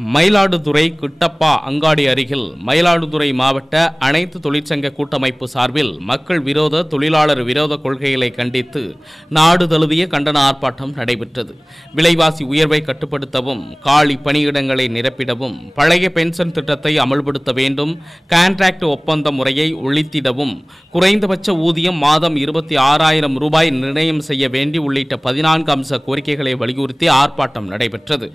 மயிலாடுதுறை கிட்டப்பா அங்காடி அருகில் மயிலாடுதுறை மாவட்ட அனைத்து தொழிற்சங்க கூட்டமைப்பு சார்பில் மக்கள் விரோத தொழிலாளர் விரோத கொள்கைகளை கண்டித்து நாடு தழுவிய கண்டன ஆர்ப்பாட்டம் நடைபெற்றது. விலைவாசி உயர்வை கட்டுப்படுத்தவும், காலி பணியிடங்களை நிரப்பிடவும், பழைய பென்ஷன் திட்டத்தை அமல்படுத்த வேண்டும், கான்ட்ராக்ட் ஒப்பந்த முறையை ஒழித்திடவும், குறைந்தபட்ச ஊதியம் மாதம் 26,000 ரூபாய் நிர்ணயம் செய்ய வேண்டி உள்ளிட்ட 14 அம்ச கோரிக்கைகளை வலியுறுத்தி ஆர்ப்பாட்டம் நடைபெற்றது.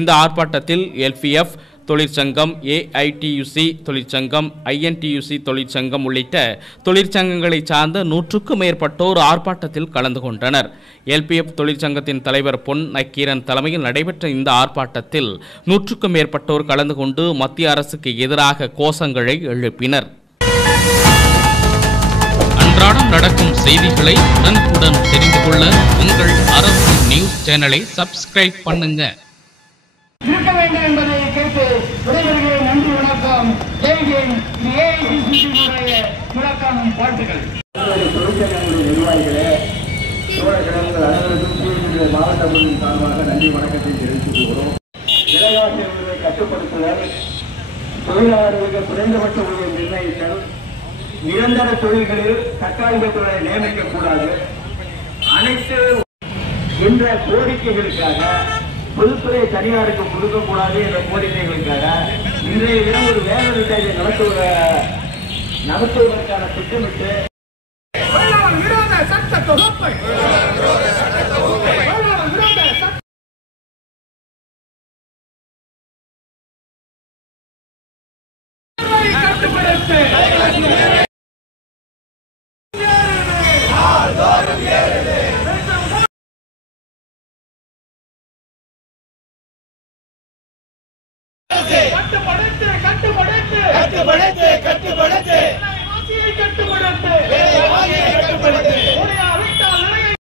இந்த ஆர்ப்பாட்டத்தில் எல்பிஎஃப் தொழிற்சங்கம், ஏஐடியுசி தொழிற்சங்கம், ஐஎன்டியுசி தொழிற்சங்கம் உள்ளிட்ட தொழிற்சங்கங்களை சார்ந்த 100க்கும் மேற்பட்டோர் ஆர்ப்பாட்டத்தில் கலந்து கொண்டனர். எல்பிஎஃப் தொழிற்சங்கத்தின் தலைவர் பொன் நக்கீரன் தலைமையில் நடைபெற்ற இந்த ஆர்ப்பாட்டத்தில் 100க்கும் மேற்பட்டோர் கலந்து கொண்டு மத்திய அரசுக்கு எதிராக கோஷங்களை எழுப்பினர். அன்றாடம் நடக்கும் செய்திகளை உடனுக்குடன் தெரிந்து கொள்ள உங்கள் அரசு நியூஸ் சேனலை சப்ஸ்கிரைப் பண்ணுங்க. இருக்க வேண்டும் என்பதை கேட்டு விடைபெறுகிறேன். நன்றி, வணக்கம். வணக்கம், வாழ்த்துக்கள். தொழிற்சங்கங்களுடைய நிர்வாகிகளே, தோழர்கள் அனைவருக்கும் மாவட்ட குழுவின் சார்பாக நன்றி வணக்கத்தை தெரிவித்துக் கொள்கிறோம். விலைவாசி உயர்வை கட்டுப்படுத்துதல், தொழிலாளர்களுக்கு குறைந்தபட்ச ஊதியம் நிர்ணயித்தல், நிரந்தர தொழில்களில் தற்காலிக தொழிலை நியமிக்கக்கூடாது, அனைத்து என்ற கோரிக்கைகளுக்காக பொதுத்துறை தனியாருக்கு கொடுக்கக்கூடாது என்ற கோரிக்கைகளுக்காக இன்றைய தினம் ஒரு வேலைநிறுத்தத்தை நடத்துவதற்கான திட்டமிட்டு கட்டுப்படுத்து